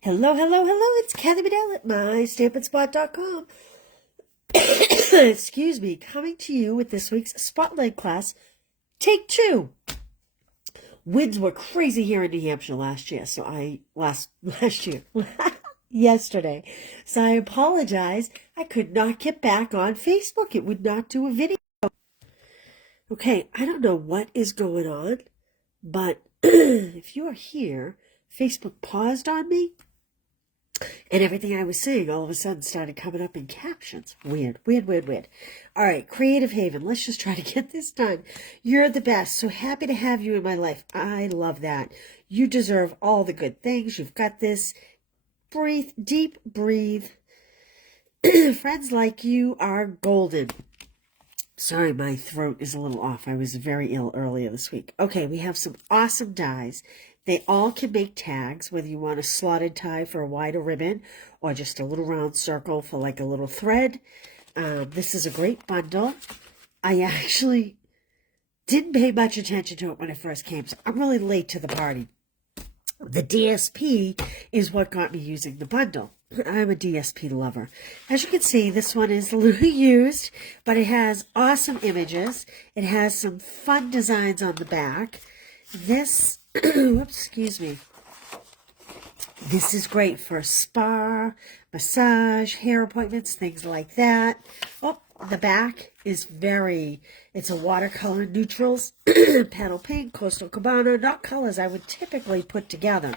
Hello, hello, hello, it's Kathy Bedell at mystampinspot.com. Excuse me, coming to you with this week's Spotlight class, Take 2. Winds were crazy here in New Hampshire yesterday. So I apologize. I could not get back on Facebook. It would not do a video. Okay, I don't know what is going on, but if you are here, Facebook paused on me. And everything I was saying all of a sudden started coming up in captions. Weird, weird, weird, weird. All right, Creative Haven. Let's just try to get this done. You're the best. So happy to have you in my life. I love that. You deserve all the good things. You've got this. Breathe, deep breathe. Friends like you are golden. Sorry, my throat is a little off. I was very ill earlier this week. Okay, we have some awesome dies. They all can make tags, whether you want a slotted tie for a wider ribbon or just a little round circle for like a little thread. This is a great bundle. I actually didn't pay much attention to it when it first came, so I'm really late to the party. The DSP is what got me using the bundle. I'm a DSP lover. As you can see, this one is a little used, but it has awesome images. It has some fun designs on the back. This, oops, excuse me. This is great for spa, massage, hair appointments, things like that. Oh, the back is it's a watercolor neutrals, panel pink, coastal cabana, not colors I would typically put together.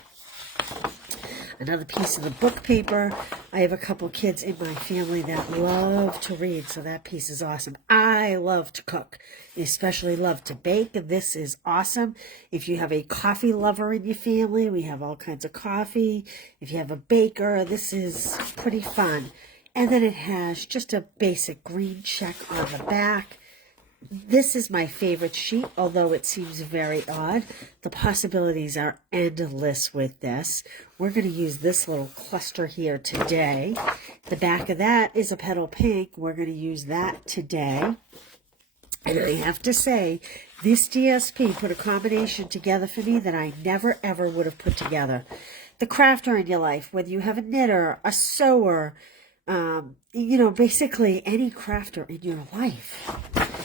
Another piece of the book paper. I have a couple kids in my family that love to read, so that piece is awesome. I love to cook, especially love to bake, and this is awesome. If you have a coffee lover in your family, we have all kinds of coffee. If you have a baker, this is pretty fun. And then it has just a basic green check on the back. This is my favorite sheet, although it seems very odd. The possibilities are endless with this. We're going to use this little cluster here today. The back of that is a petal pink. We're going to use that today. And I have to say, this DSP put a combination together for me that I never, ever would have put together. The crafter in your life, whether you have a knitter, a sewer, basically any crafter in your life.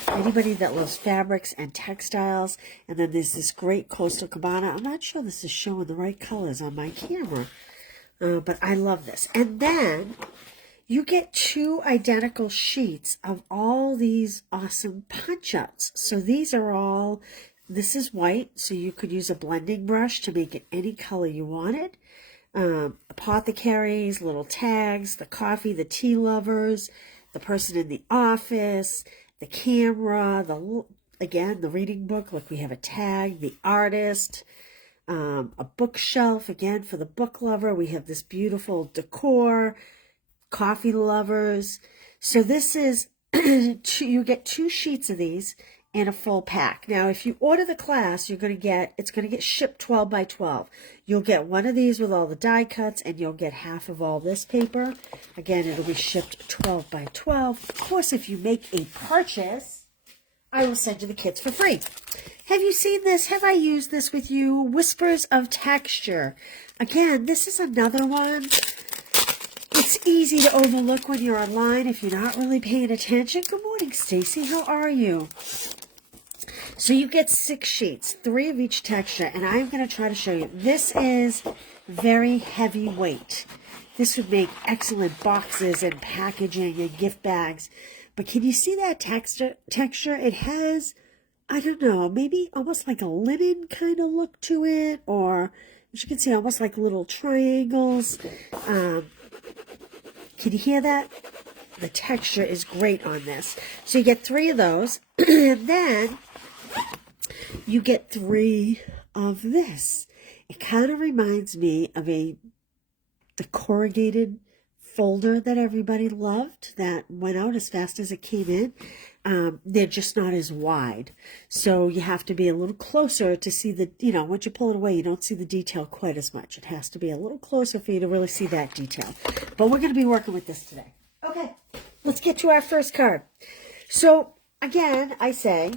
Anybody that loves fabrics and textiles. And then there's this great coastal cabana. I'm not sure this is showing the right colors on my camera, but I love this. And then you get 2 identical sheets of all these awesome punch-outs. So these are all, this is white, so you could use a blending brush to make it any color you wanted. Apothecaries, little tags, the coffee, the tea lovers, the person in the office, the camera, the reading book, look, we have a tag, the artist, a bookshelf, again, for the book lover. We have this beautiful decor, coffee lovers. So this is, you get 2 sheets of these in a full pack. Now, if you order the class, it's going to get shipped 12 by 12. You'll get one of these with all the die cuts, and you'll get half of all this paper. Again, it'll be shipped 12 by 12. Of course, if you make a purchase, I will send you the kits for free. Have you seen this? Have I used this with you? Whispers of Texture. Again, this is another one. It's easy to overlook when you're online if you're not really paying attention. Good morning, Stacy. How are you? So you get 6 sheets, 3 of each texture, and I'm going to try to show you. This is very heavyweight. This would make excellent boxes and packaging and gift bags. But can you see that texture? It has, I don't know, maybe almost like a linen kind of look to it, or as you can see, almost like little triangles. Can you hear that? The texture is great on this. So you get 3 of those, and then you get 3 of this. It kind of reminds me of the corrugated folder that everybody loved that went out as fast as it came in. They're just not as wide. So you have to be a little closer to see once you pull it away, you don't see the detail quite as much. It has to be a little closer for you to really see that detail. But we're going to be working with this today. Okay, let's get to our first card. So again, I say,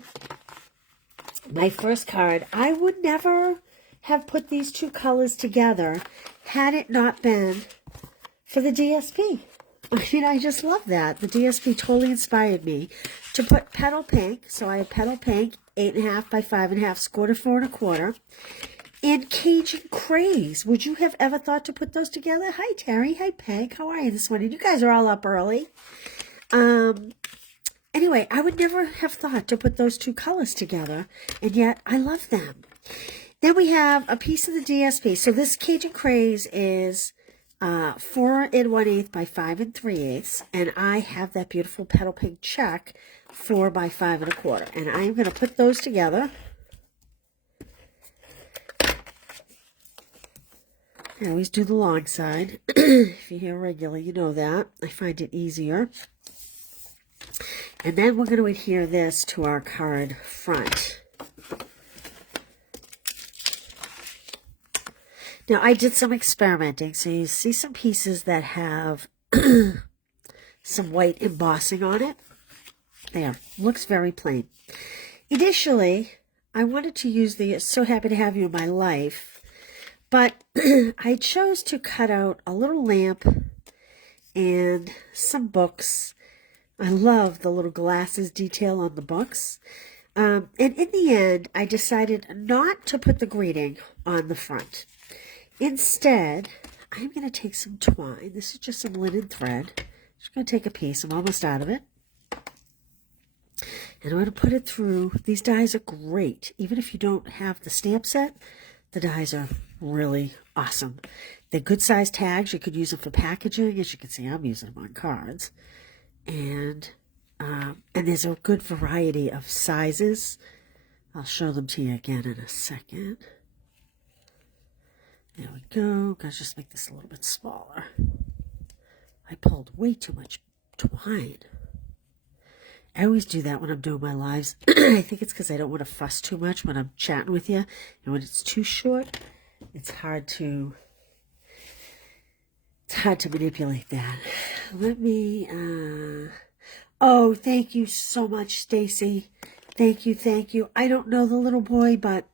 my first card, I would never have put these two colors together had it not been for the DSP. I mean, I just love that. The DSP totally inspired me to put petal pink. So I have petal pink, 8.5 by 5.5, scored to 4 1/4. And Cajun Craze. Would you have ever thought to put those together? Hi, Terry. Hi, Peg. How are you this morning? You guys are all up early. Anyway, I would never have thought to put those two colors together, and yet I love them. Then we have a piece of the DSP. So this Cajun Craze is 4 1/8 by 5 3/8, and I have that beautiful petal pink check 4 by 5 1/4, and I'm going to put those together. I always do the long side. If you're here regularly, you know that. I find it easier. And then we're going to adhere this to our card front. Now, I did some experimenting, so you see some pieces that have some white embossing on it. There, looks very plain. Initially, I wanted to use the So Happy to Have You in My Life, but I chose to cut out a little lamp and some books. I love the little glasses detail on the books. And in the end, I decided not to put the greeting on the front. Instead, I'm going to take some twine. This is just some linen thread. Just going to take a piece. I'm almost out of it. And I'm going to put it through. These dies are great. Even if you don't have the stamp set, the dies are really awesome. They're good size tags. You could use them for packaging. As you can see, I'm using them on cards. And there's a good variety of sizes. I'll show them to you again in a second. There we go. Gotta just make this a little bit smaller. I pulled way too much twine. I always do that when I'm doing my lives. I think it's because I don't want to fuss too much when I'm chatting with you. And when it's too short, it's hard to manipulate that. Let me, oh, thank you so much, Stacy. Thank you. I don't know the little boy, but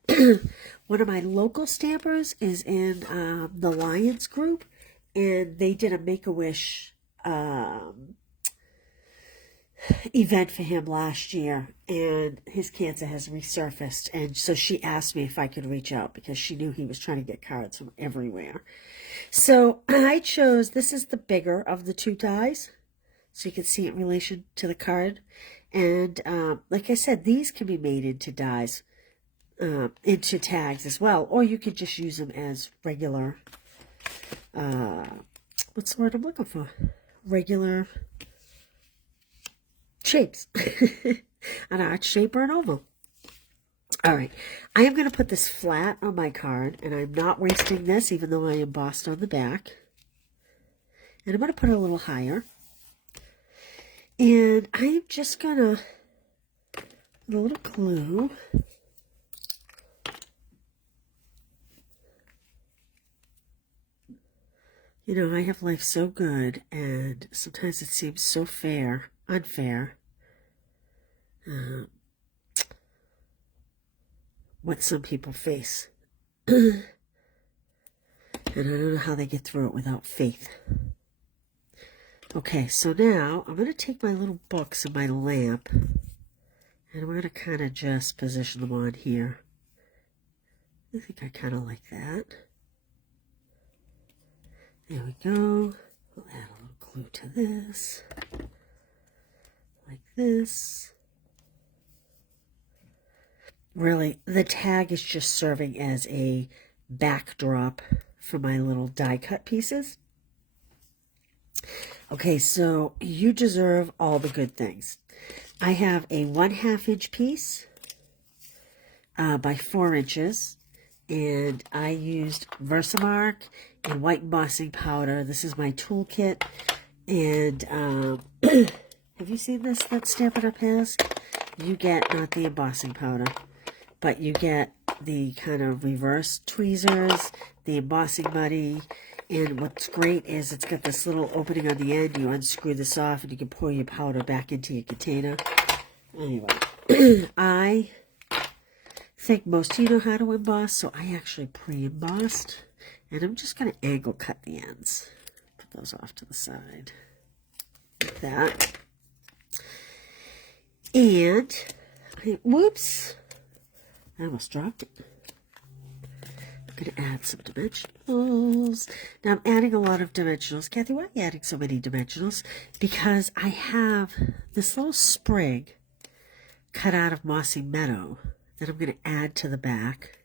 one of my local stampers is in the Lions group, and they did a Make-A-Wish event for him last year, and his cancer has resurfaced, and so she asked me if I could reach out because she knew he was trying to get cards from everywhere. So I chose, this is the bigger of the two dies, so you can see it in relation to the card. And like I said, these can be made into dies, into tags as well, or you could just use them as regular, what's the word I'm looking for? Regular shapes, an arch shape or an oval. All right, I am going to put this flat on my card, and I'm not wasting this, even though I embossed on the back. And I'm going to put it a little higher. And I'm just going to put a little glue. You know, I have life so good, and sometimes it seems so unfair. What some people face. And I don't know how they get through it without faith. Okay, so now I'm going to take my little books and my lamp, and I'm going to kind of just position them on here. I think I kind of like that. There we go. We'll add a little glue to this. Like this. Really, the tag is just serving as a backdrop for my little die cut pieces. Okay, so you deserve all the good things. I have a 1/2 inch piece by 4 inches, and I used Versamark and white embossing powder. This is my toolkit, and have you seen this that Stamp It Up has? You get not the embossing powder, but you get the kind of reverse tweezers, the embossing muddy. And what's great is it's got this little opening on the end. You unscrew this off and you can pour your powder back into your container. Anyway, I think most of you know how to emboss, so I actually pre-embossed. And I'm just going to angle cut the ends. Put those off to the side. Like that. And, whoops, I almost dropped it. I'm going to add some dimensionals. Now I'm adding a lot of dimensionals. Kathy, why are you adding so many dimensionals? Because I have this little sprig cut out of Mossy Meadow that I'm going to add to the back.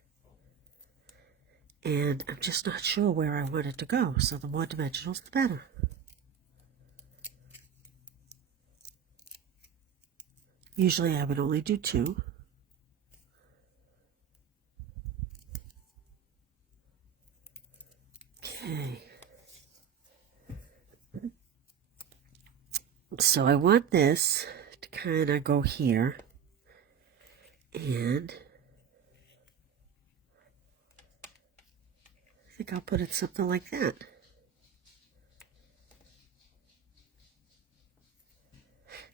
And I'm just not sure where I want it to go. So the more dimensionals, the better. Usually I would only do 2. Okay. So I want this to kind of go here. And I think I'll put it something like that.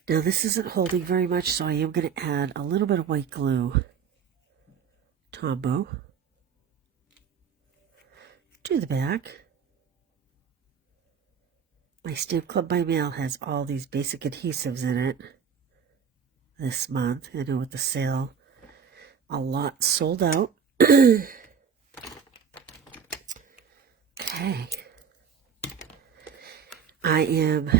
Now this isn't holding very much, so I am going to add a little bit of white glue, Tombow, to the back. My Stamp Club by Mail has all these basic adhesives in it this month. I know with the sale, a lot sold out. Okay. I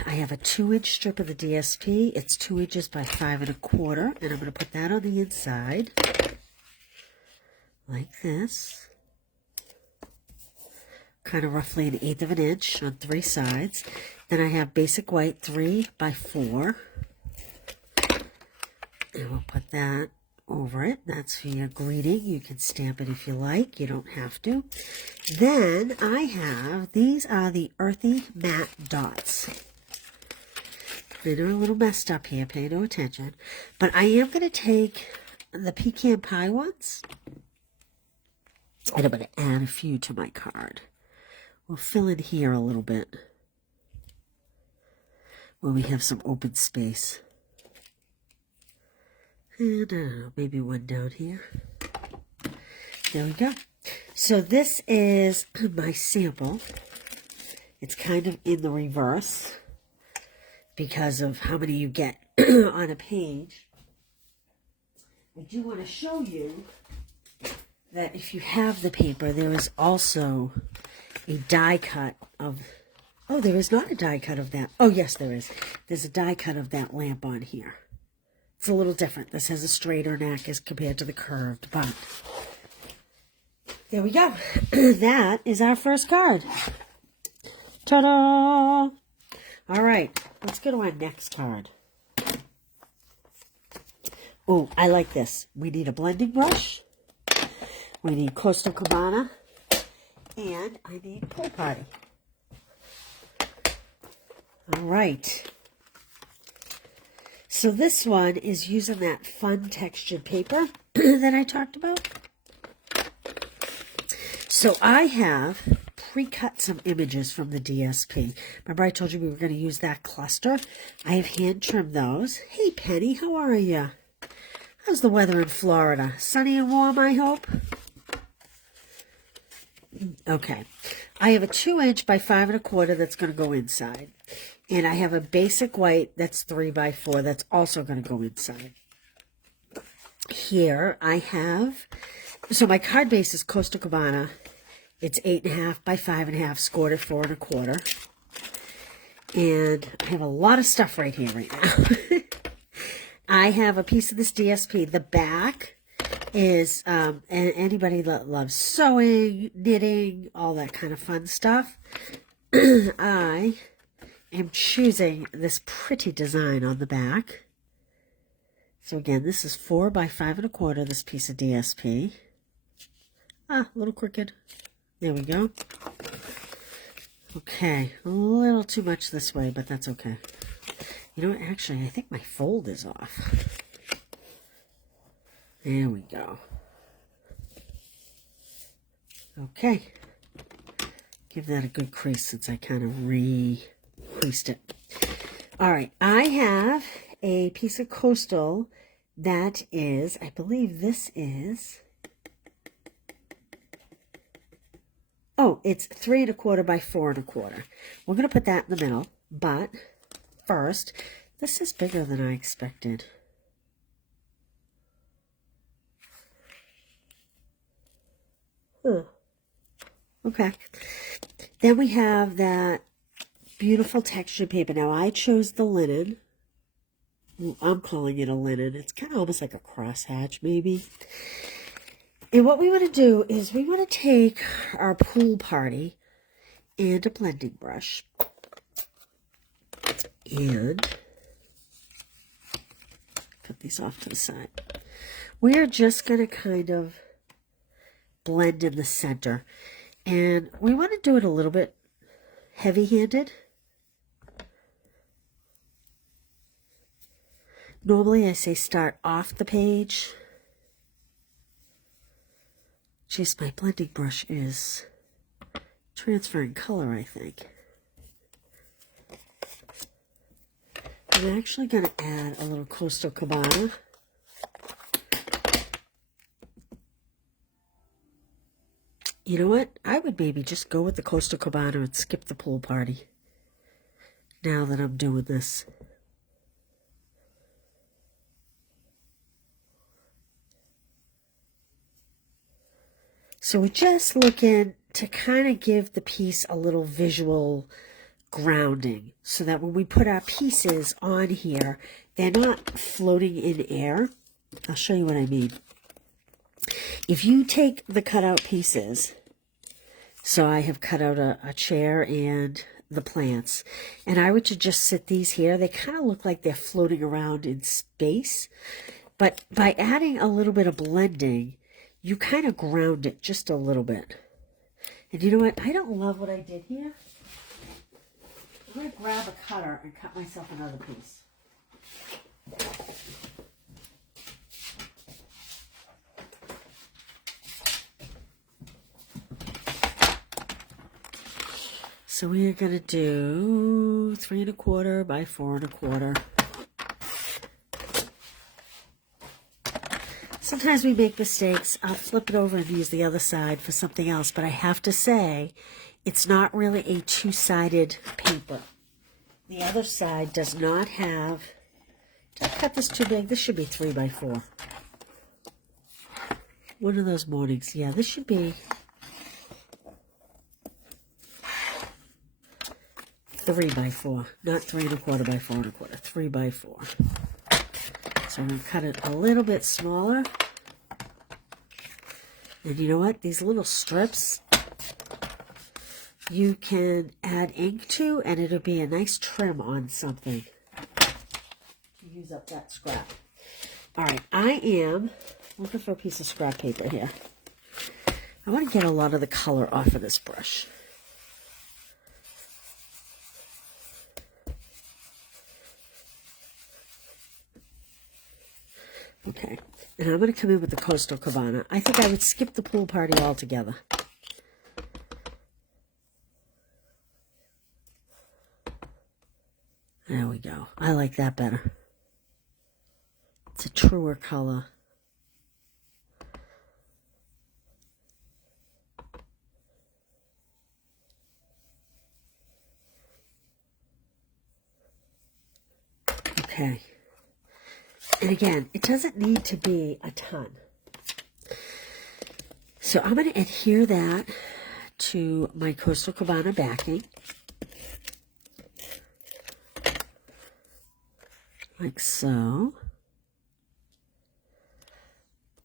have a 2-inch strip of the DSP. It's 2 inches by 5 1/4, and I'm going to put that on the inside, like this. Kind of roughly 1/8 of an inch on 3 sides. Then I have basic white 3 by 4. And we'll put that over it. That's for your greeting. You can stamp it if you like. You don't have to. Then I have, these are the Earthy matte dots. They're a little messed up here. Pay no attention. But I am going to take the pecan pie ones, and I'm going to add a few to my card. We'll fill in here a little bit where we have some open space. And I don't know, maybe one down here. There we go. So this is my sample. It's kind of in the reverse because of how many you get on a page. I do want to show you that if you have the paper, there is also a die cut of, oh, there is not a die cut of that. Oh, yes, there is. There's a die cut of that lamp on here. It's a little different. This has a straighter neck as compared to the curved, but there we go. That is our first card. Ta-da! All right, let's go to our next card. Oh, I like this. We need a blending brush. We need Costa Cabana. And I need Pool Party. All right. So this one is using that fun textured paper that I talked about. So I have pre-cut some images from the DSP. Remember I told you we were going to use that cluster? I have hand trimmed those. Hey Penny, how are you? How's the weather in Florida? Sunny and warm, I hope? Okay. I have a 2-inch by 5 1/4 that's going to go inside. And I have a basic white that's 3 by 4 that's also going to go inside. Here I have, so my card base is Costa Cabana. It's 8.5 by 5.5, scored at 4 1/4. And I have a lot of stuff right here right now. I have a piece of this DSP. The back is, and anybody that loves sewing, knitting, all that kind of fun stuff, I am choosing this pretty design on the back. So again, this is 4 by 5 1/4, this piece of DSP. Ah, a little crooked. There we go. Okay, a little too much this way, but that's okay. You know what, actually, I think my fold is off. There we go. Okay. Give that a good crease since I kind of re-creased it. All right, I have a piece of coastal that is, I believe this is Oh, it's 3 1/4 by 4 1/4. We're going to put that in the middle, but first, this is bigger than I expected. Huh. Okay. Then we have that beautiful textured paper. Now, I chose the linen. I'm calling it a linen. It's kind of almost like a crosshatch, maybe. And what we want to do is we want to take our pool party and a blending brush. And put these off to the side. We're just going to kind of blend in the center. And we want to do it a little bit heavy-handed. Normally I say start off the page. Jeez, my blending brush is transferring color, I think. I'm actually going to add a little Coastal Cabana. You know what? I would maybe just go with the Coastal Cabana and skip the pool party. Now that I'm doing this. So we're just looking to kind of give the piece a little visual grounding so that when we put our pieces on here, they're not floating in air. I'll show you what I mean. If you take the cutout pieces, so I have cut out a chair and the plants, and I were to just sit these here, they kind of look like they're floating around in space. But by adding a little bit of blending, you kind of ground it just a little bit. And you know what? I don't love what I did here. I'm going to grab a cutter and cut myself another piece. So we are going to do 3 1/4 by 4 1/4. Sometimes we make mistakes. I'll flip it over and use the other side for something else, but I have to say, it's not really a two-sided paper. The other side does not have, did I cut this too big? This should be 3 by 4. One of those mornings. Yeah, this should be 3 by 4, not 3 1/4 by 4 1/4, 3 by 4. So I'm going to cut it a little bit smaller. And you know what? These little strips, you can add ink to, and it'll be a nice trim on something. Use up that scrap. All right, I am looking for a piece of scrap paper here. I want to get a lot of the color off of this brush. Okay, and I'm going to come in with the Coastal Cabana. I think I would skip the pool party altogether. There we go. I like that better. It's a truer color. Okay. And again, it doesn't need to be a ton. So I'm going to adhere that to my Coastal Cabana backing. Like so.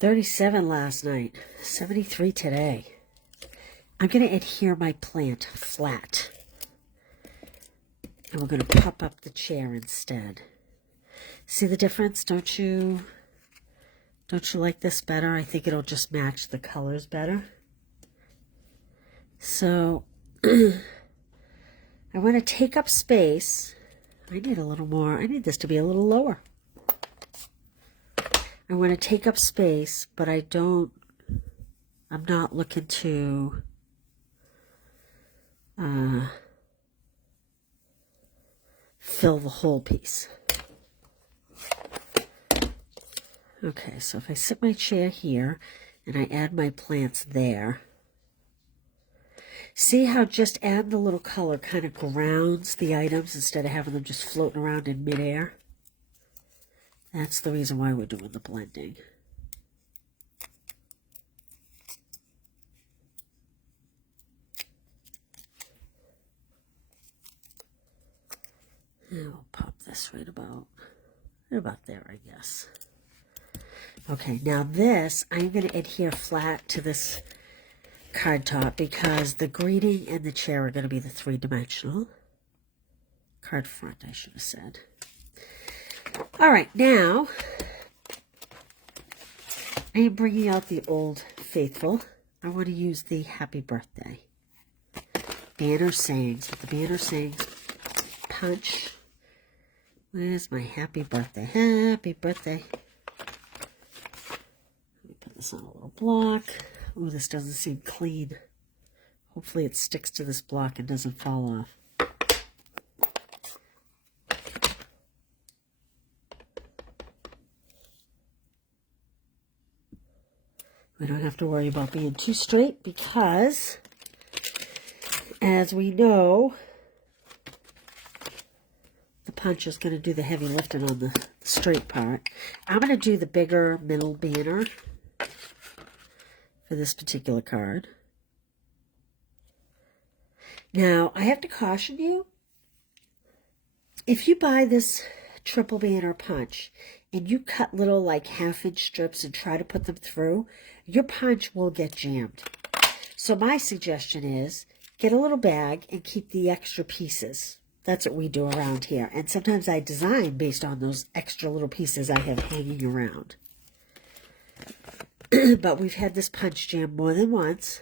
37 last night, 73 today. I'm going to adhere my plant flat. And we're going to pop up the chair instead. See the difference? Don't you like this better? I think it'll just match the colors better. So I want to take up space. I need a little more. I need this to be a little lower. I want to take up space, but I'm not looking to fill the whole piece. Okay, so if I sit my chair here and I add my plants there, See how just adding the little color kind of grounds the items instead of having them just floating around in midair? That's the reason why we're doing the blending. And we'll pop this right about there, I guess. Okay, now this, I'm going to adhere flat to this card top because the greeting and the chair are going to be the three-dimensional. Card front, I should have said. All right, now I am bringing out the Old Faithful. I want to use the Happy Birthday banner sayings with the banner sayings punch. Where's my happy birthday? Happy birthday. Let me put this on a little block. Ooh, this doesn't seem clean. Hopefully it sticks to this block and doesn't fall off. We don't have to worry about being too straight because, as we know, the punch is going to do the heavy lifting on the straight part. I'm going to do the bigger middle banner for this particular card. Now, I have to caution you, if you buy this triple banner punch and you cut little like half-inch strips and try to put them through, your punch will get jammed. So my suggestion is get a little bag and keep the extra pieces. That's what we do around here. And sometimes I design based on those extra little pieces I have hanging around. But we've had this punch jam more than once.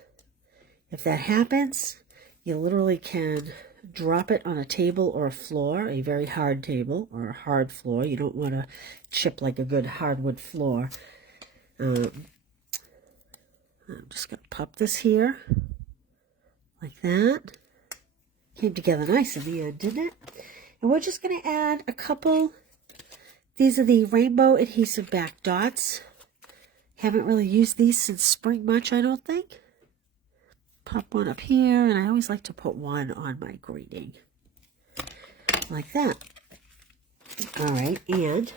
If that happens, you literally can drop it on a table or a floor, a very hard table or a hard floor. You don't want to chip like a good hardwood floor. I'm just going to pop this here like that. Came together nice in the end, didn't it? And we're just going to add a couple. These are the rainbow adhesive back dots. Haven't really used these since spring much, I don't think. Pop one up here, and I always like to put one on my greeting. Like that. All right, and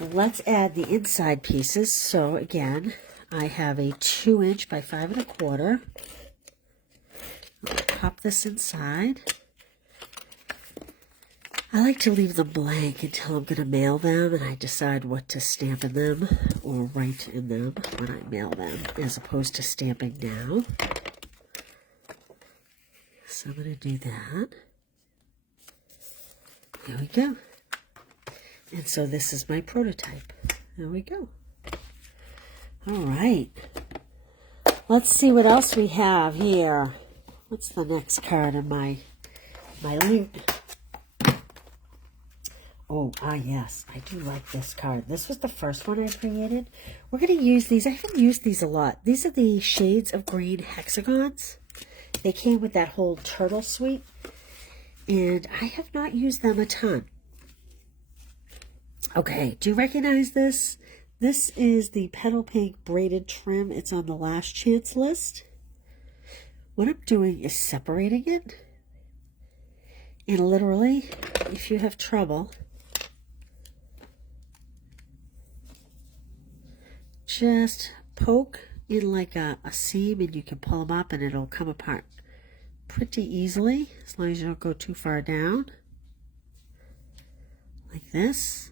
let's add the inside pieces. So again, I have a 2" by 5 1/4. Pop this inside. I like to leave them blank until I'm going to mail them and I decide what to stamp in them or write in them when I mail them, as opposed to stamping now. So I'm going to do that. There we go. And so this is my prototype. There we go. All right. Let's see what else we have here. What's the next card in my loot? Oh, yes, I do like this card. This was the first one I created. We're going to use these. I haven't used these a lot. These are the Shades of Green hexagons. They came with that whole turtle suite, and I have not used them a ton. Okay, do you recognize this? This is the Petal Pink braided trim. It's on the last chance list. What I'm doing is separating it. And literally, if you have trouble, just poke in like a seam and you can pull them up and it'll come apart pretty easily, as long as you don't go too far down. Like this.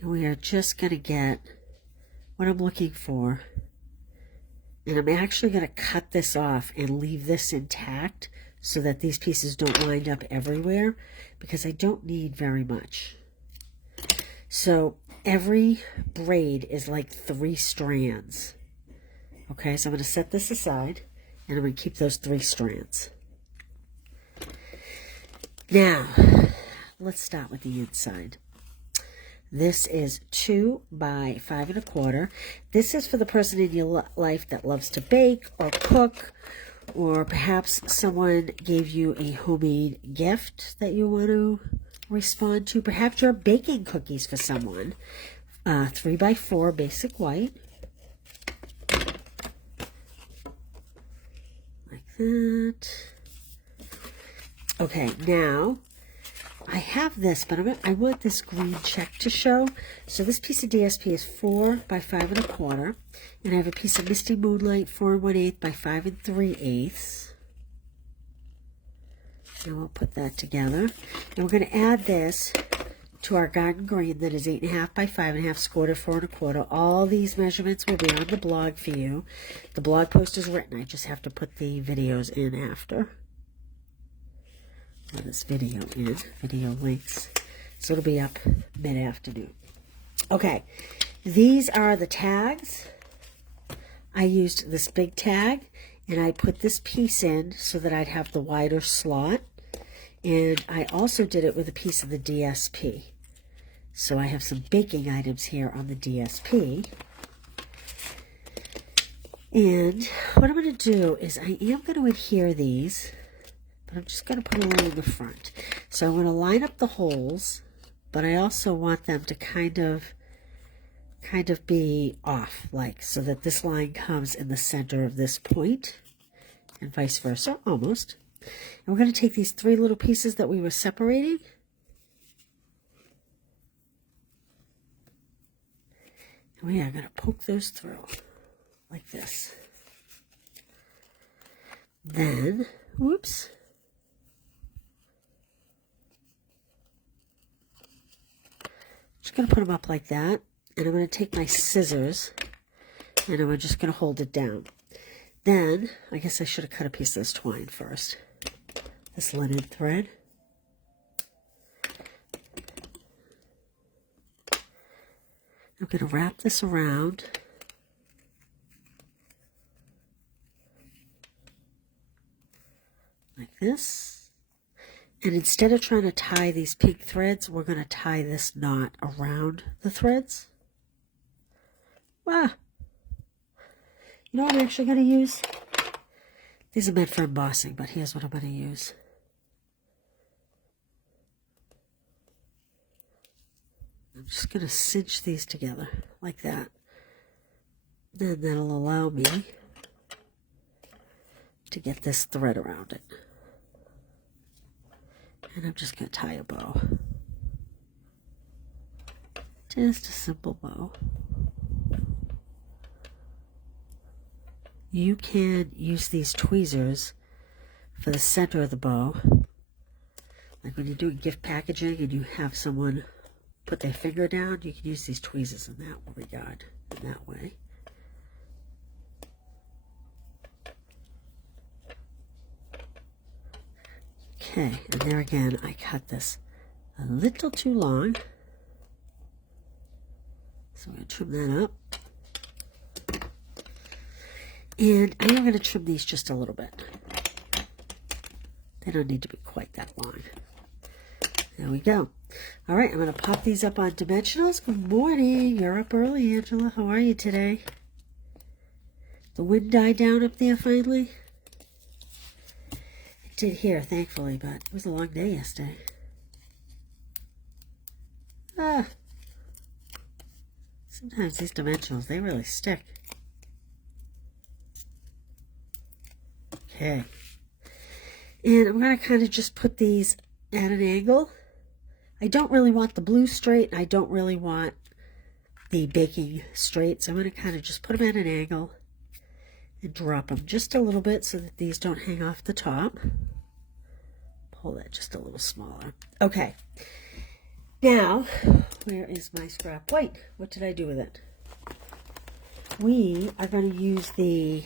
And we are just going to get what I'm looking for. And I'm actually going to cut this off and leave this intact so that these pieces don't wind up everywhere, because I don't need very much. So every braid is like 3 strands. Okay, so I'm going to set this aside and I'm going to keep those 3 strands. Now, let's start with the inside. This is 2 by 5 1/4. This is for the person in your life that loves to bake or cook, or perhaps someone gave you a homemade gift that you want to respond to. Perhaps you're baking cookies for someone. 3 by 4 basic white. that. Okay, now I have this, but I want this green check to show. So this piece of DSP is 4 by 5 1/4, and I have a piece of Misty Moonlight 4 1/8 by 5 3/8. And we'll put that together. And we're going to add this to our garden green that is 8.5 by 5.5, scored at 4 1/4. All these measurements will be on the blog for you. The blog post is written. I just have to put the videos in after. Well, this video in, video links. So it'll be up mid-afternoon. Okay, these are the tags. I used this big tag, and I put this piece in so that I'd have the wider slot. And I also did it with a piece of the DSP. So I have some baking items here on the DSP. And what I'm going to do is I am going to adhere these, but I'm just going to put a little in the front. So I'm going to line up the holes, but I also want them to kind of be off, like, so that this line comes in the center of this point, and vice versa, almost. And we're going to take these 3 little pieces that we were separating, and we are going to poke those through, like this. Then, whoops. Just going to put them up like that, and I'm going to take my scissors, and I'm just going to hold it down. Then, I guess I should have cut a piece of this twine first. This linen thread. I'm going to wrap this around. Like this. And instead of trying to tie these pink threads, we're going to tie this knot around the threads. Ah. You know what I'm actually going to use? These are meant for embossing, but here's what I'm going to use. I'm just going to cinch these together like that. Then that'll allow me to get this thread around it. And I'm just going to tie a bow. Just a simple bow. You can use these tweezers for the center of the bow. Like when you're doing gift packaging and you have someone put their finger down, you can use these tweezers in that regard, in that way. Okay, and there again, I cut this a little too long. So I'm going to trim that up. And I am going to trim these just a little bit. They don't need to be quite that long. There we go. All right, I'm going to pop these up on dimensionals. Good morning. You're up early, Angela. How are you today? The wind died down up there finally? It did here, thankfully, but it was a long day yesterday. Sometimes these dimensionals, they really stick. Okay. And I'm going to kind of just put these at an angle. I don't really want the blue straight. I don't really want the baking straight. So I'm going to kind of just put them at an angle and drop them just a little bit so that these don't hang off the top. Pull that just a little smaller. Okay. Now, where is my scrap white? What did I do with it? We are going to use the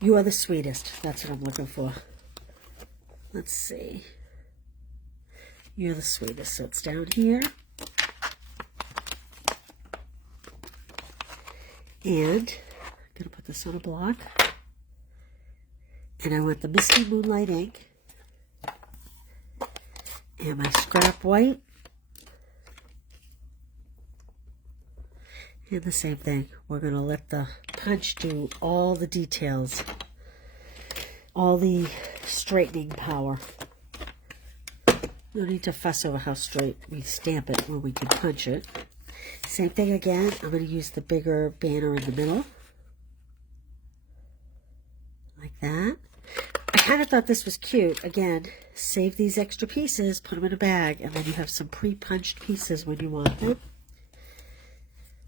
You Are the Sweetest. That's what I'm looking for. Let's see. You're the Sweetest. So it's down here. And I'm going to put this on a block. And I want the Misty Moonlight ink. And my scrap white. And the same thing. We're going to let the punch do all the details. All the straightening power. No need to fuss over how straight we stamp it when we can punch it. Same thing again. I'm going to use the bigger banner in the middle. Like that. I kind of thought this was cute. Again, save these extra pieces, put them in a bag, and then you have some pre-punched pieces when you want them.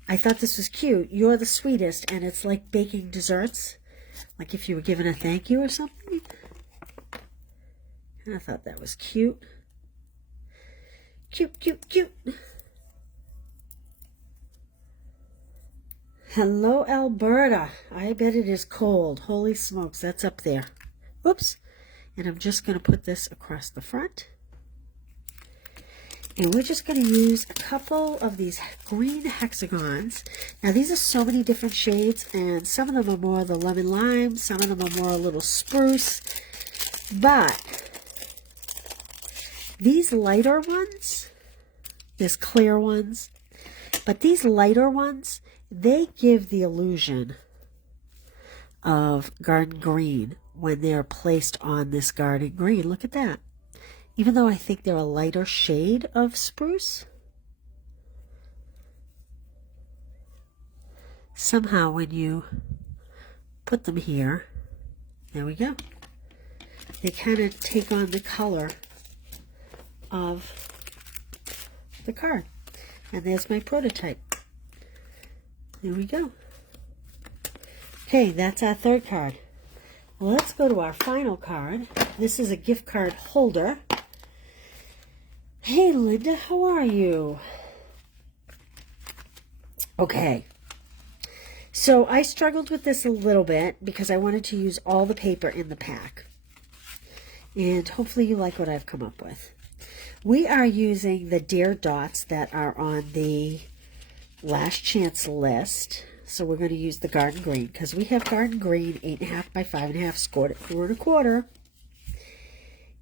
I thought this was cute. You're the sweetest, and it's like baking desserts. Like if you were given a thank you or something. And I thought that was cute. Cute, cute, cute. Hello, Alberta. I bet it is cold. Holy smokes, that's up there. Oops. And I'm just going to put this across the front. And we're just going to use a couple of these green hexagons. Now, these are so many different shades, and some of them are more the lemon lime, some of them are more a little spruce. But these lighter ones, there's clear ones, but these lighter ones, they give the illusion of garden green when they're placed on this garden green. Look at that. Even though I think they're a lighter shade of spruce, somehow when you put them here, there we go, they kind of take on the color of the card. And there's my prototype. There we go. Okay, that's our third card. Well, let's go to our final card. This is a gift card holder. Hey, Linda, how are you? Okay. So I struggled with this a little bit because I wanted to use all the paper in the pack. And hopefully you like what I've come up with. We are using the Dare Dots that are on the Last Chance list. So we're going to use the garden green because we have garden green 8.5 by 5.5, scored at 4 1/4.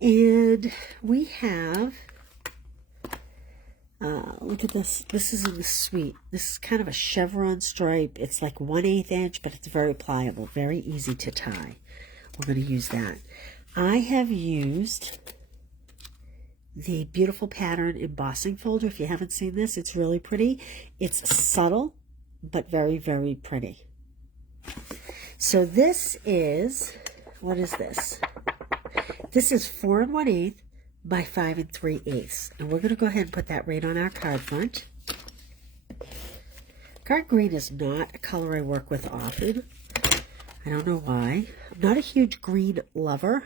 And we have, look at this. This is in the suite. This is kind of a chevron stripe. It's like 1/8 inch, but it's very pliable, very easy to tie. We're going to use that. I have used the Beautiful Pattern embossing folder. If you haven't seen this, it's really pretty. It's subtle, but very, very pretty. So this is, what is this? This is 4 1/8 by 5 3/8. And we're going to go ahead and put that right on our card front. Garden green is not a color I work with often. I don't know why. I'm not a huge green lover.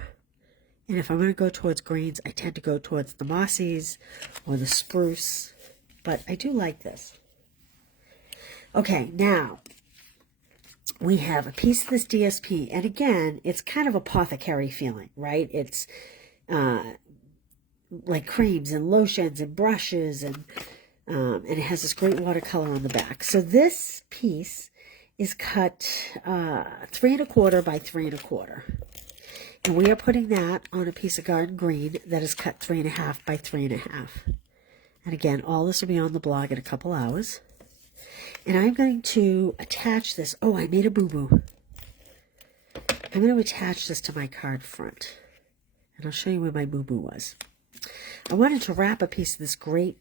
And if I'm going to go towards greens, I tend to go towards the mossies or the spruce. But I do like this. Okay, now we have a piece of this DSP. And again, it's kind of apothecary feeling, right? It's like creams and lotions and brushes. And it has this great watercolor on the back. So this piece is cut 3 1/4 by 3 1/4. And we are putting that on a piece of garden green that is cut 3 1/2 by 3 1/2. And again, all this will be on the blog in a couple hours. And I'm going to attach this. Oh, I made a boo-boo. I'm going to attach this to my card front. And I'll show you where my boo-boo was. I wanted to wrap a piece of this great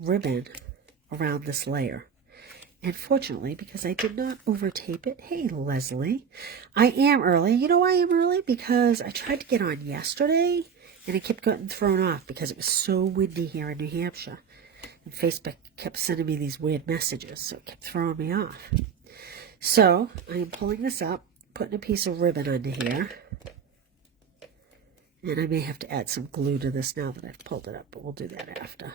ribbon around this layer. And fortunately, because I did not over-tape it, hey, Leslie, I am early. You know why I am early? Because I tried to get on yesterday, and it kept getting thrown off because it was so windy here in New Hampshire. And Facebook kept sending me these weird messages, so it kept throwing me off. So I am pulling this up, putting a piece of ribbon under here. And I may have to add some glue to this now that I've pulled it up, but we'll do that after.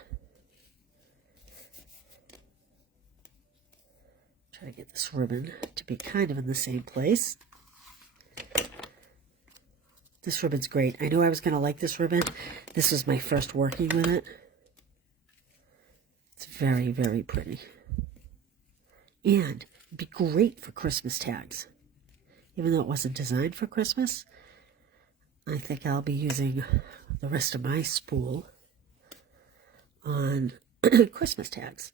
Try to get this ribbon to be kind of in the same place. This ribbon's great. I knew I was going to like this ribbon. This was my first working with it. It's very, very pretty. And it'd be great for Christmas tags. Even though it wasn't designed for Christmas, I think I'll be using the rest of my spool on Christmas tags.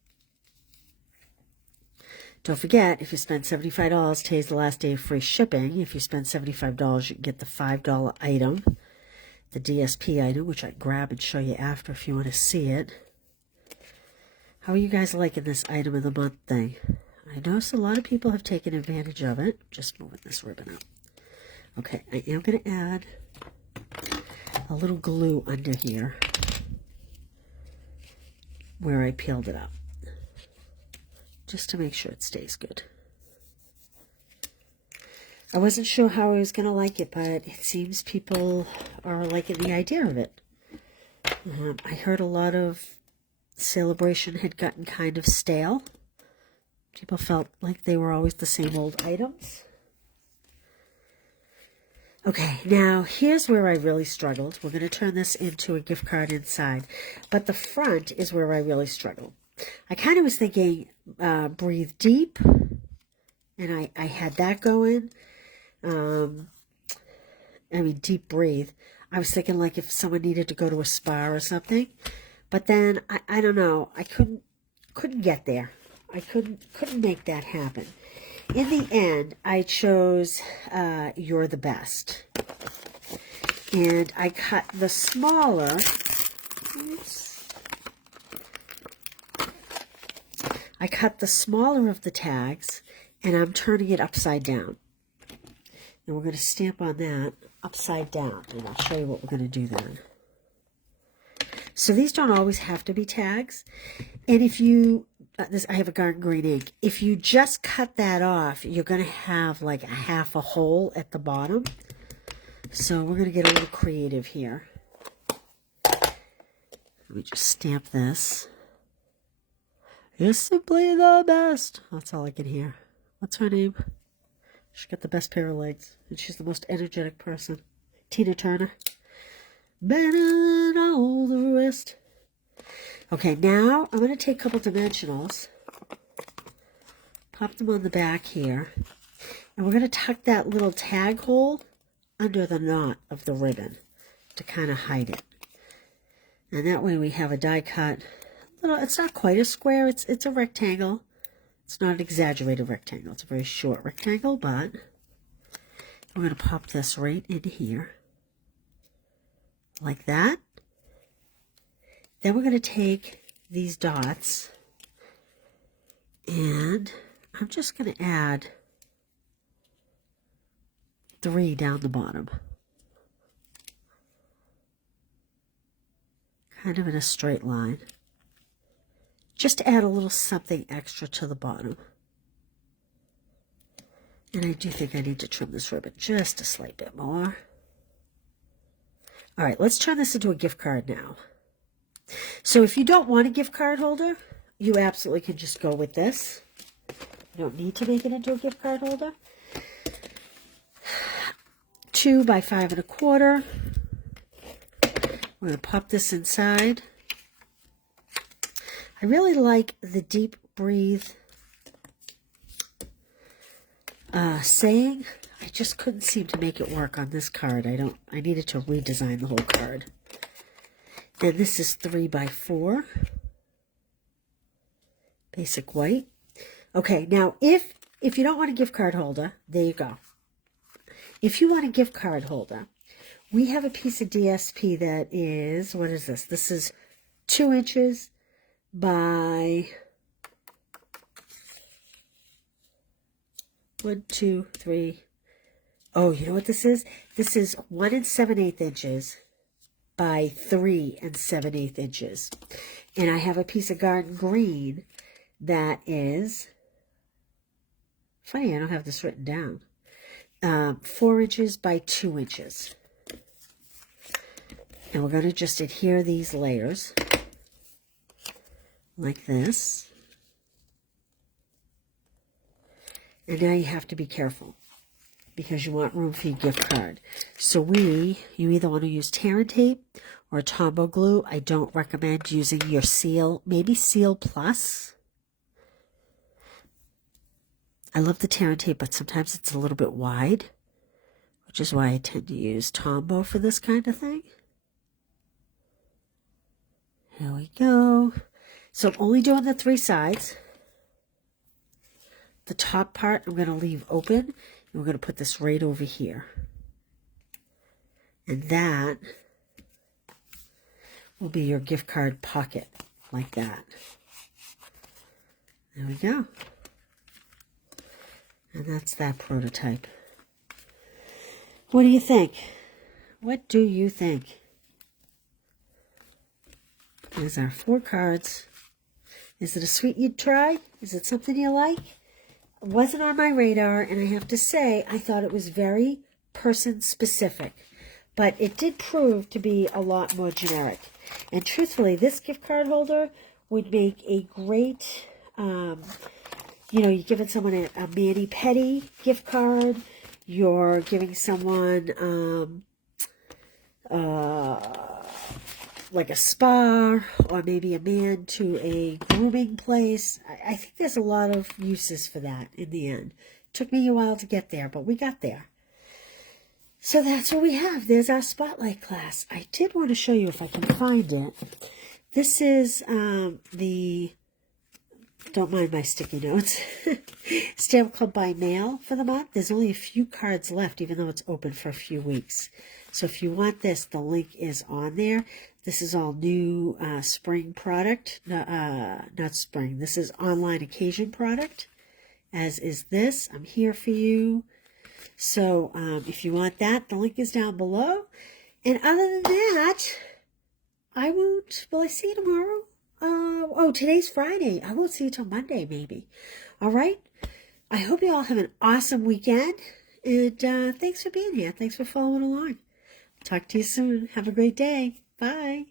Don't forget, if you spend $75, today's the last day of free shipping. If you spend $75, you can get the $5 item the DSP item, which I grab and show you after if you want to see it. How are you guys liking this item of the month thing? I notice a lot of people have taken advantage of it. Just moving this ribbon up. Okay, I am going to add a little glue under here where I peeled it up, just to make sure it stays good. I wasn't sure how I was going to like it, but it seems people are liking the idea of it. I heard a lot of Celebration had gotten kind of stale. People felt like they were always the same old items. Okay, now here's where I really struggled. We're going to turn this into a gift card inside, but the front is where I really struggled. I kind of was thinking breathe deep, and I had that going. I mean, deep breathe. I was thinking like if someone needed to go to a spa or something, but then I don't know. I couldn't get there. I couldn't make that happen. In the end, I chose You're the Best. And I cut the smaller. Oops. I cut the smaller of the tags, and I'm turning it upside down. And we're going to stamp on that upside down. And I'll show you what we're going to do then. So these don't always have to be tags. And if you... I have a garden green ink. If you just cut that off, you're going to have like a half a hole at the bottom. So we're going to get a little creative here. Let me just stamp this. You're simply the best. That's all I can hear. What's her name? She's got the best pair of legs. And she's the most energetic person. Tina Turner. Better than all the rest. Okay, now I'm going to take a couple dimensionals, pop them on the back here, and we're going to tuck that little tag hole under the knot of the ribbon to kind of hide it. And that way we have a die cut. It's not quite a square, it's a rectangle. It's not an exaggerated rectangle, it's a very short rectangle, but we're going to pop this right in here, like that. Then we're going to take these dots, and I'm just going to add 3 down the bottom. Kind of in a straight line. Just to add a little something extra to the bottom. And I do think I need to trim this ribbon just a slight bit more. All right, let's turn this into a gift card now. So if you don't want a gift card holder, you absolutely can just go with this. You don't need to make it into a gift card holder. 2 by 5 1/4. We're going to pop this inside. I really like the deep breathe saying. I just couldn't seem to make it work on this card. I needed to redesign the whole card. And this is 3 by 4. Basic white. Okay, now if you don't want a gift card holder, there you go. If you want a gift card holder, we have a piece of DSP that is, what is this? This is 2 inches by 1, 2, 3. Oh, you know what this is? This is 1 7/8 inches by 3 7/8 inches. And I have a piece of garden green that is, funny, I don't have this written down, 4 inches by 2 inches. And we're going to just adhere these layers like this. And now you have to be careful, because you want room for your gift card. So you either want to use tear and tape or Tombow glue. I don't recommend using your Seal, maybe Seal Plus. I love the tear and tape, but sometimes it's a little bit wide, which is why I tend to use Tombow for this kind of thing. Here we go. So I'm only doing the 3 sides. The top part I'm going to leave open, and we're going to put this right over here. And that will be your gift card pocket, like that. There we go. And that's that prototype. What do you think? What do you think? There's our 4 cards. Is it a sweet you'd try? Is it something you like? It wasn't on my radar, and I have to say, I thought it was very person-specific. But it did prove to be a lot more generic. And truthfully, this gift card holder would make a great, you're giving someone a mani-pedi gift card. You're giving someone like a spa, or maybe a man to a grooming place. I think there's a lot of uses for that in the end. Took me a while to get there, but we got there. So that's what we have. There's our spotlight class. I did want to show you if I can find it. This is the, don't mind my sticky notes, Stamp Club by Mail for the month. There's only a few cards left, even though it's open for a few weeks. So if you want this, the link is on there. This is all new spring product. Not spring. This is online occasion product, as is this. I'm here for you. So if you want that, the link is down below. And other than that, will I see you tomorrow? Oh, today's Friday. I won't see you till Monday, maybe. All right? I hope you all have an awesome weekend. And thanks for being here. Thanks for following along. Talk to you soon. Have a great day. Bye.